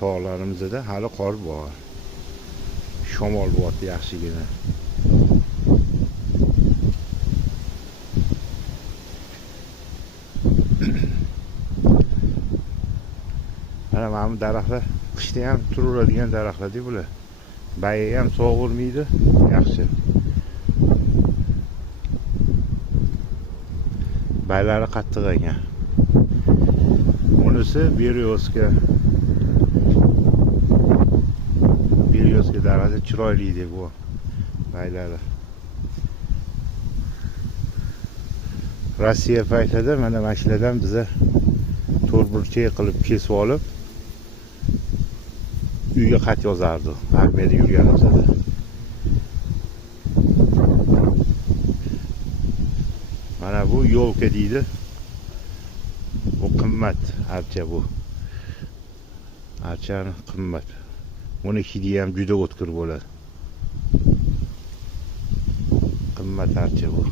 Tog'larimizda hali qor bor. Shamol bo'lyapti yaxshigina. Mana bu daraxtlar qishda ham turaveradigan daraxtlar-ku bular. Bayi ham sog'urmaydi, yaxshi. Baylari qattiq ekan. Bunisi Beryoska. Beryoska daraxti chiroyli deb bu baylari. Rossiya paytida mana mashinadan biza to'rtburchak qilib kesib olib uyga xat yozardi armiyada yurganimizda. Mana bu yo'lka deydi. Bu qimmat archa bu. Archani qimmat. Buni hidi ham juda o'tkir bo'ladi. Qimmat archa bu.